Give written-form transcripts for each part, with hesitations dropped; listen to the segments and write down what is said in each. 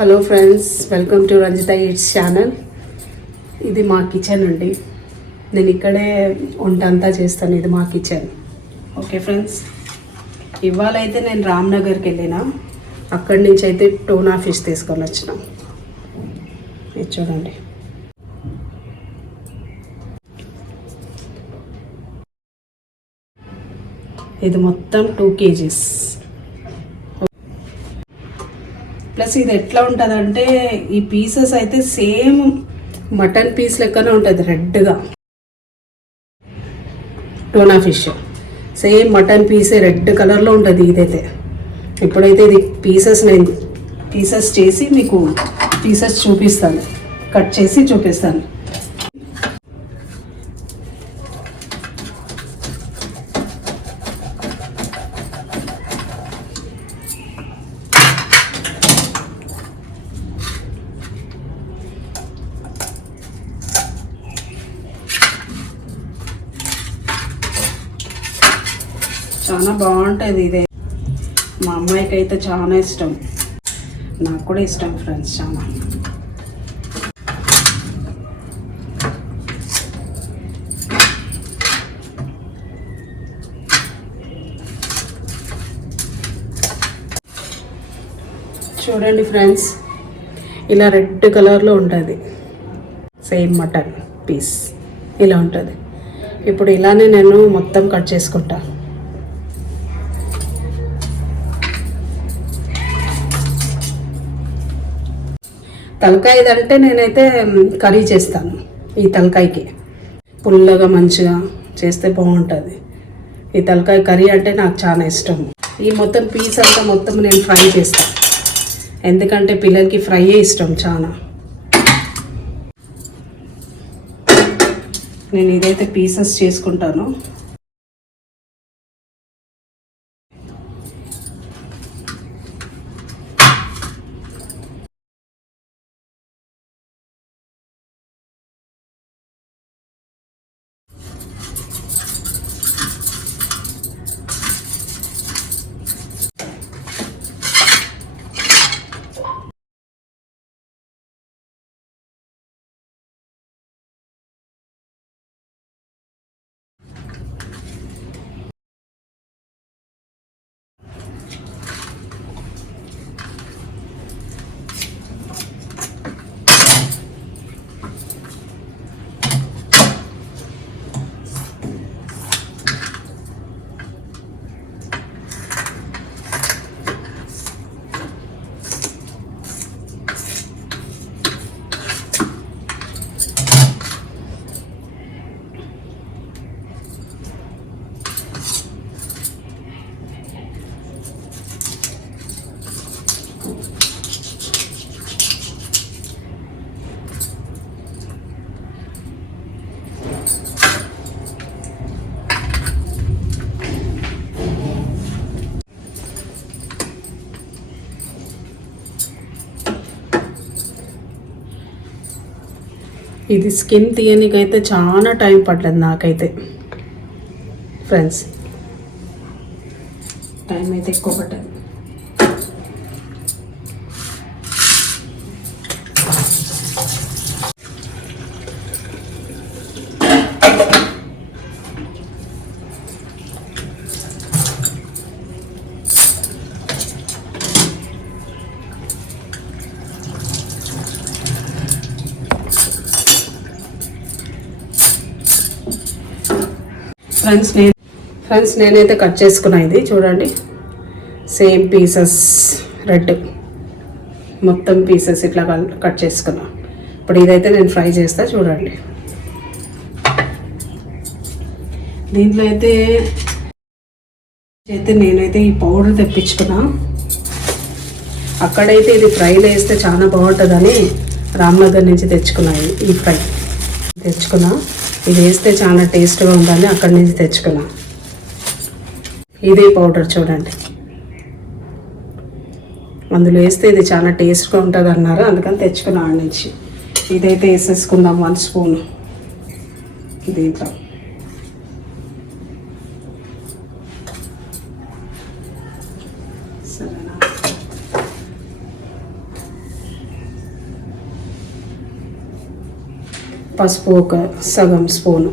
Hello friends, welcome to Ranjitha eats channel. ఇది మా kitchen అండి. నేను ఇక్కడే వంట అంతా చేస్తాను. ఇది మా కిచెన్. ఓకే ఫ్రెండ్స్, ఇవాళ అయితే నేను రామ్నగర్కి వెళ్ళిన. అక్కడి నుంచి అయితే టోనా ఫిష్ తీసుకొని వచ్చిన. ఇది చూడండి. ఇది మొత్తం 2 kgs. ప్లస్ ఇది ఎట్లా ఉంటుందంటే ఈ పీసెస్ అయితే సేమ్ మటన్ పీస్ లెక్కనే ఉంటుంది. రెడ్గా టోనా ఫిష్ సేమ్ మటన్ పీసే రెడ్ కలర్లో ఉంటుంది. ఇదైతే ఇప్పుడైతే ఇది పీసెస్ చేసి మీకు పీసెస్ చూపిస్తాను, కట్ చేసి చూపిస్తాను. చాలా బాగుంటుంది. ఇదే మా అమ్మాయికి అయితే చాలా ఇష్టం, నాకు కూడా ఇష్టం ఫ్రెండ్స్ చాలా. చూడండి ఫ్రెండ్స్, ఇలా రెడ్ కలర్లో ఉంటుంది. సేమ్ మటన్ పీస్ ఇలా ఉంటుంది. ఇప్పుడు ఇలానే నేను మొత్తం కట్ చేసుకుంటాను. తలకాయ అంటే నేనైతే కర్రీ చేస్తాను. ఈ తలకాయకి పుల్లగా మంచిగా చేస్తే బాగుంటుంది. ఈ తలకాయ కర్రీ అంటే నాకు చాలా ఇష్టం. ఈ మొత్తం పీస్ అంతా మొత్తం నేను ఫ్రై చేస్తాను, ఎందుకంటే పిల్లలకి ఫ్రైయే ఇష్టం చాలా. నేను ఇదైతే పీసెస్ చేసుకుంటాను. ఇది స్కిన్ తీయనికైతే చాలా టైం పట్టలేదు నాకైతే ఫ్రెండ్స్. టైం అయితే ఎక్కువ పట్టదు. ఫ్రెండ్స్ నేనైతే కట్ చేసుకున్నా. ఇది చూడండి, సేమ్ పీసెస్ రెడ్ మొత్తం పీసెస్ ఇట్లా కట్ చేసుకున్నా. ఇప్పుడు ఇదైతే నేను ఫ్రై చేస్తా చూడండి. దీంట్లో అయితే నేనైతే ఈ పౌడర్ తెప్పించుకున్నా. అక్కడైతే ఇది ఫ్రైలో వేస్తే చాలా బాగుంటుందని రామ్నగర్ నుంచి తెచ్చుకున్నా. ఈ ఫ్రై తెచ్చుకున్నా. ఇది వేస్తే చాలా టేస్ట్గా ఉందని అక్కడి నుంచి తెచ్చుకున్నా. ఇదే పౌడర్ చూడండి, అందులో వేస్తే ఇది చాలా టేస్ట్గా ఉంటుంది అన్నారు, అందుకని తెచ్చుకున్నా ఆడ నుంచి. ఇదైతే వేసేసుకుందాం 1 స్పూన్ దీంట్లో. సరేనా? పసుపు ఒక సగం స్పూను,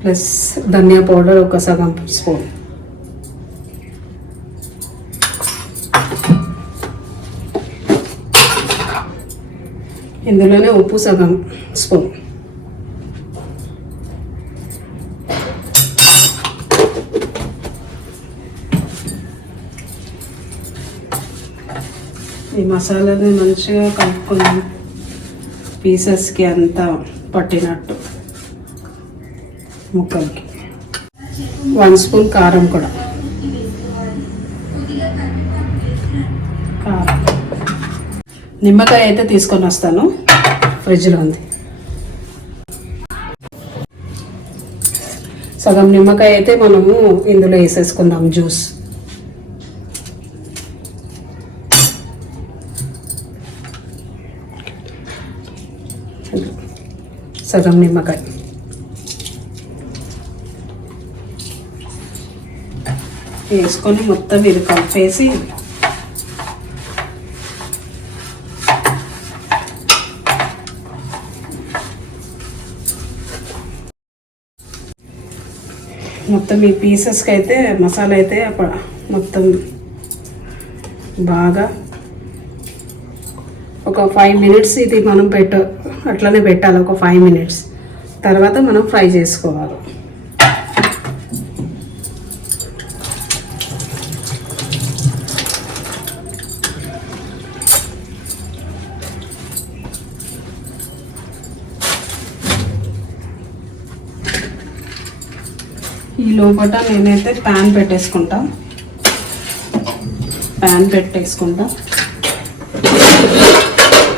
ప్లస్ ధనియా పౌడర్ ఒక సగం స్పూన్, ఇందులోనే ఉప్పు సగం స్పూన్, ఈ మసాలాని మంచిగా కలుపుకొని పీసెస్కి అంతా పట్టినట్టు ముక్కలకి. 1 స్పూన్ కారం కూడా, కారం. నిమ్మకాయ అయితే తీసుకొని వస్తాను, ఫ్రిడ్జ్లో ఉంది. సగం నిమ్మకాయ అయితే మనము ఇందులో వేసేసుకుందాం జ్యూస్. సగం నిమ్మకాయ వేసుకొని మొత్తం ఇది కలిపేసి మొత్తం ఈ పీసెస్కి అయితే మసాలా అయితే మొత్తం బాగా ఒక 5 మినిట్స్ ఇది మనం అట్లనే పెట్టాలి. ఒక 5 మినిట్స్ తర్వాత మనం ఫ్రై చేసుకోవాలి. ఈ లోపల నేనైతే ప్యాన్ పెట్టేసుకుంటా.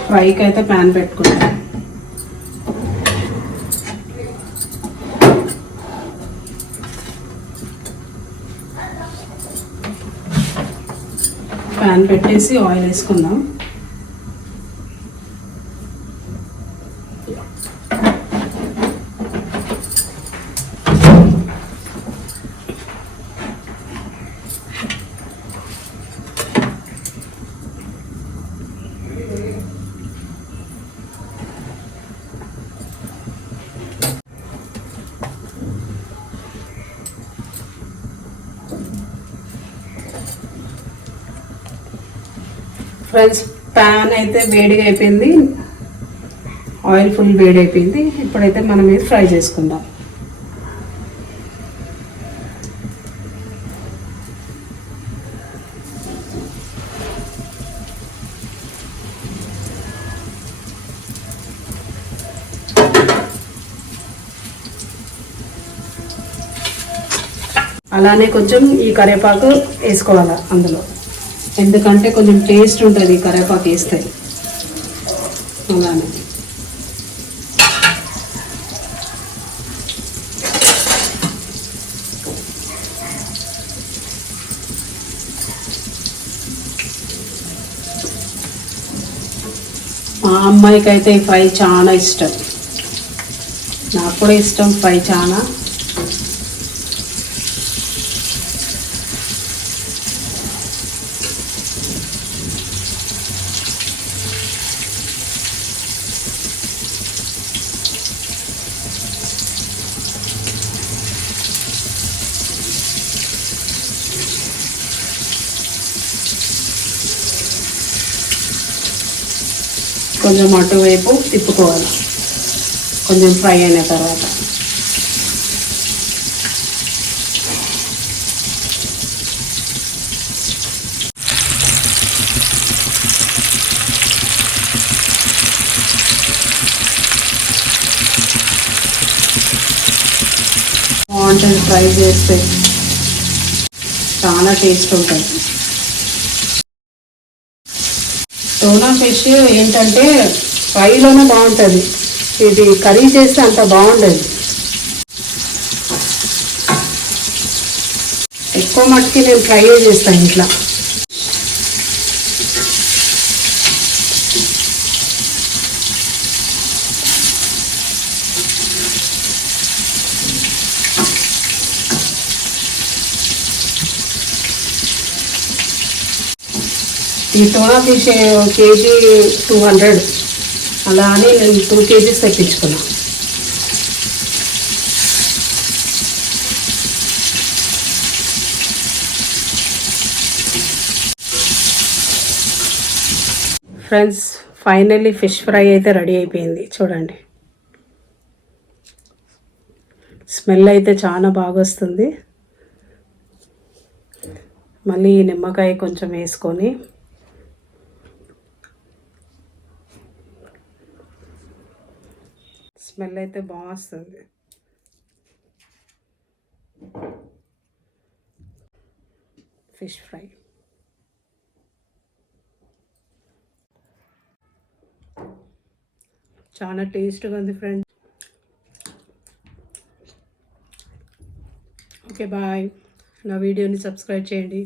ఫ్రైకి అయితే ప్యాన్ పెట్టుకుంటా. ప్యాన్ పెట్టేసి ఆయిల్ వేసుకుందాం. ఫ్రెండ్స్, ప్యాన్ అయితే వేడిగా అయిపోయింది, ఆయిల్ ఫుల్ వేడి అయిపోయింది. ఇప్పుడైతే మనం ఇది ఫ్రై చేసుకుందాం. అలానే కొంచెం ఈ కరివేపాకు వేసుకోవాలి అందులో, ఎందుకంటే కొంచెం టేస్ట్ ఉంటుంది కరివేపాకు వేస్తే. అలానే మా అమ్మాయికి అయితే ఈ ఫ్రై చాలా ఇష్టం, నాకు కూడా ఇష్టం ఫ్రై చాలా. కొంచెం అటువైపు తిప్పుకోవాలి కొంచెం ఫ్రై అయిన తర్వాత. బాగుంటుంది ఫ్రై చేస్తే, చాలా టేస్ట్ ఉంటుంది. టోనా ఫిష్ ఏంటంటే ఫ్రైలోనే బాగుంటుంది, ఇది కర్రీ చేస్తే అంత బాగుండదు. ఎక్కువ మట్టుకి నేను ఫ్రై చేస్తాను ఇంట్లో. ఈ టోనా ఫిష్ కేజీ 200, అలా అని నేను 2 kgs తెప్పించుకున్నాను. ఫ్రెండ్స్, ఫైనల్లీ ఫిష్ ఫ్రై అయితే రెడీ అయిపోయింది. చూడండి, స్మెల్ అయితే చాలా బాగా వస్తుంది. మళ్ళీ నిమ్మకాయ కొంచెం వేసుకొని స్మెల్ అయితే బాగా వస్తుంది. ఫిష్ ఫ్రై చాలా టేస్ట్గా ఉంది ఫ్రెండ్స్. Okay bye. నా వీడియోని సబ్స్క్రైబ్ చేయండి.